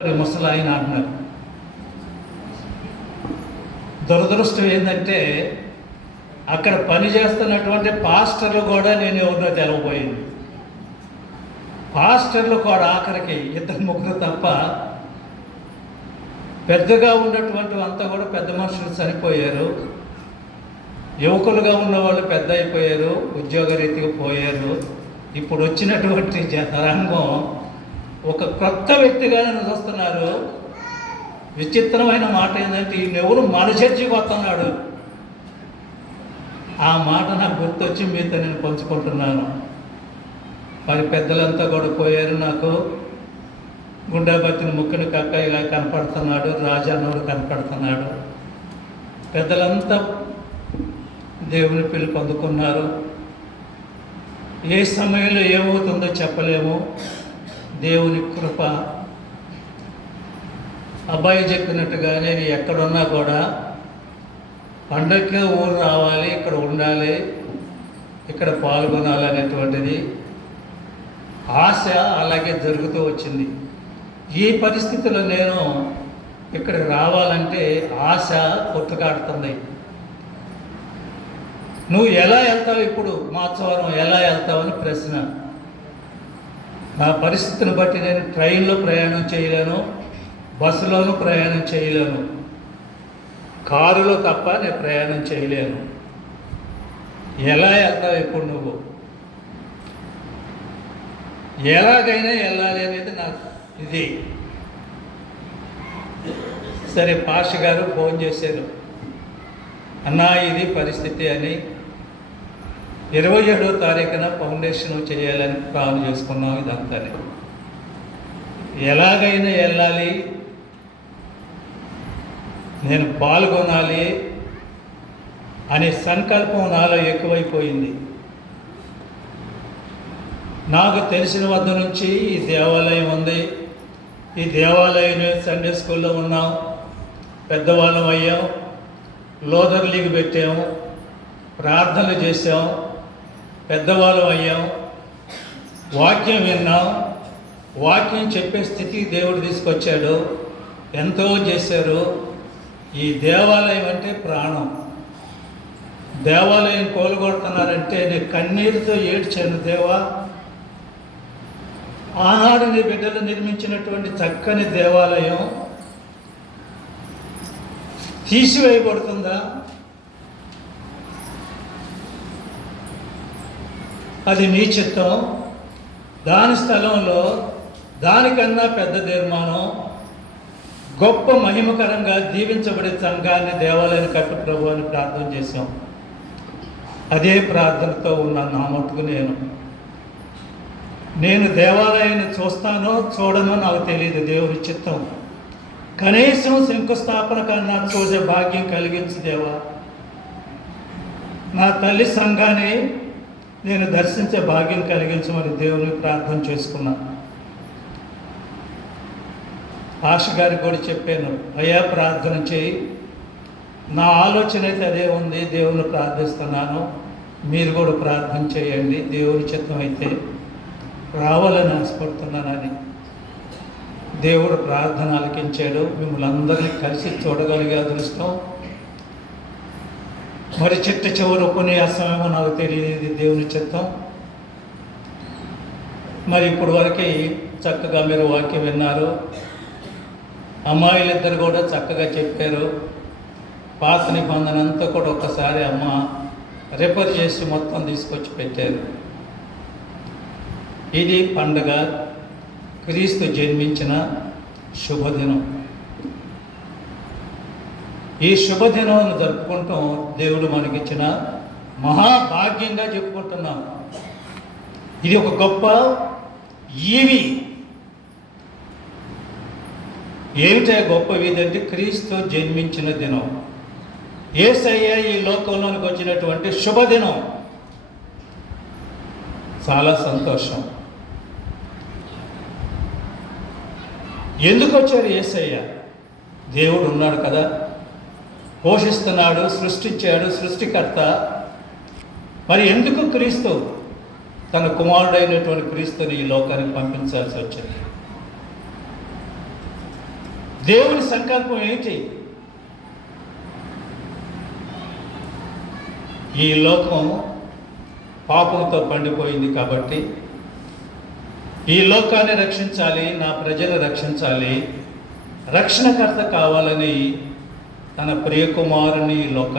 ముసలాయన అంటున్నారు. దురదృష్టం ఏంటంటే అక్కడ పని చేస్తున్నటువంటి పాస్టర్లు కూడా నేను ఎవరినో తెలవబోయింది. పాస్టర్లు కూడా ఆఖరికి ఇద్దరు ముగ్గురు తప్ప పెద్దగా ఉన్నటువంటి అంతా కూడా పెద్ద మనుషులు చనిపోయారు. యువకులుగా ఉన్నవాళ్ళు పెద్ద అయిపోయారు, ఉద్యోగరీతిగా పోయారు. ఇప్పుడు వచ్చినటువంటి రంగం ఒక కొత్త వ్యక్తిగానే చూస్తున్నారు. విచిత్రమైన మాట ఏంటంటే ఈయనెవరు మన చర్చికి వస్తున్నాడు. ఆ మాట నాకు గుర్తొచ్చి మీతో నేను పంచుకుంటున్నాను. మరి పెద్దలంతా కూడా పోయారు. నాకు గుండాబత్తిని ముక్కుని కక్కయ్యగా కనపడుతున్నాడు, రాజన్నోడు కనపడుతున్నాడు. పెద్దలంతా దేవుని పిలుపు అందుకున్నారు. ఏ సమయంలో ఏమవుతుందో చెప్పలేము. దేవుని కృప. అబ్బాయి చెప్పినట్టుగానే ఎక్కడున్నా కూడా పండగకే ఊరు రావాలి, ఇక్కడ ఉండాలి, ఇక్కడ పాల్గొనాలి అనేటువంటిది ఆశ అలాగే జరుగుతూ వచ్చింది. ఈ పరిస్థితిలో నేను ఇక్కడికి రావాలంటే ఆశ కొట్టుకాడుతుంది. నువ్వు ఎలా వెళ్తావు, ఇప్పుడు మాత్సవరం ఎలా వెళ్తావని ప్రశ్న. నా పరిస్థితిని బట్టి నేను ట్రైన్లో ప్రయాణం చేయలేను, బస్సులోనూ ప్రయాణం చేయలేను, కారులో తప్ప నేను ప్రయాణం చేయలేను. ఎలా వెళ్తావు ఇప్పుడు నువ్వు? ఎలాగైనా వెళ్ళాలి అనేది నాకు ఇది. సరే, పాష గారు ఫోన్ చేశారు, అన్నా ఇది పరిస్థితి అని. 27వ తారీఖున ఫౌండేషన్ చేయాలని ప్లాన్ చేసుకున్నాం. ఇదంతా ఎలాగైనా వెళ్ళాలి, నేను పాల్గొనాలి అనే సంకల్పం నాలో ఎక్కువైపోయింది. నాకు తెలిసిన వద్ద నుంచి ఈ దేవాలయం ఉంది. ఈ దేవాలయం సండే స్కూల్లో ఉన్నాం, పెద్దవాళ్ళం అయ్యాం, లోదర్ లీగ్ పెట్టాము, ప్రార్థనలు చేసాం, పెద్దవాళ్ళం అయ్యాం, వాక్యం విన్నాం. వాక్యం చెప్పే స్థితికి దేవుడు తీసుకొచ్చాడు. ఎంతో చేశారు. ఈ దేవాలయం అంటే ప్రాణం. దేవాలయం కోలుగొడుతున్నారంటే నేను కన్నీరుతో ఏడ్చాను. దేవా, ఆనాడు నీ బిడ్డలు నిర్మించినటువంటి చక్కని దేవాలయం తీసివేయబడుతుందా? అది నీ చిత్తం. దాని స్థలంలో దానికన్నా పెద్ద నిర్మాణం, గొప్ప మహిమకరంగా దీవించబడే సంఘాన్ని, దేవాలయాన్ని కట్టు ప్రభు అని ప్రార్థన చేశాం. అదే ప్రార్థనతో ఉన్నాను. నా మట్టుకు నేను దేవాలయాన్ని చూస్తానో చూడనో నాకు తెలియదు, దేవుని చిత్తం. కనీసం శంకుస్థాపన కన్నా చూసే భాగ్యం కలిగించు దేవా. నా తల్లి సంఘాన్ని నేను దర్శించే భాగ్యం కలిగించమని దేవుని ప్రార్థన చేసుకున్నాను. ఆశ గారికి కూడా చెప్పాను, అయ్యా ప్రార్థన చేయి. నా ఆలోచన అయితే అదే ఉంది, దేవుని ప్రార్థిస్తున్నాను, మీరు కూడా ప్రార్థన చేయండి, దేవుని చిత్తం అయితే రావాలని ఆశపడుతున్నానని. దేవుడు ప్రార్థన ఆలకించాడు. మిమ్మల్ని అందరినీ కలిసి చూడగలిగే అదృష్టం మరి చిట్ట చివరి ఉపన్యాసమేమో నాకు తెలియదు, దేవుని చిత్తం. మరి ఇప్పుడు వరకు చక్కగా మీరు వాక్యం విన్నారు. అమ్మాయిలిద్దరు కూడా చక్కగా చెప్పారు. పాత నిబంధన అంతా కూడా ఒక్కసారి అమ్మ రిపేర్ చేసి మొత్తం తీసుకొచ్చి పెట్టారు. ఇది పండుగ, క్రీస్తు జన్మించిన శుభదినం. ఈ శుభదినం జరుపుకుంటాం దేవుడు మనకిచ్చిన మహాభాగ్యంగా చెప్పుకుంటున్నాం. ఇది ఒక గొప్ప ఈవి. ఏమిటా గొప్ప వీధి అంటే క్రీస్తు జన్మించిన దినం, యేసయ్య ఈ లోకంలోనికి వచ్చినటువంటి శుభదినం. చాలా సంతోషం. ఎందుకు వచ్చారు యేసయ్య? దేవుడు ఉన్నాడు కదా, పోషిస్తున్నాడు, సృష్టించాడు, సృష్టికర్త. మరి ఎందుకు క్రీస్తు తన కుమారుడైనటువంటి క్రీస్తుని ఈ లోకానికి పంపించాల్సి వచ్చింది? దేవుని సంకల్పం ఏంటి? ఈ లోకం పాపంతో పండిపోయింది కాబట్టి ఈ లోకాన్ని రక్షించాలి, నా ప్రజలు రక్షించాలి, రక్షణకర్త కావాలని తన ప్రియకుమారుని ఈ లోకాన్ని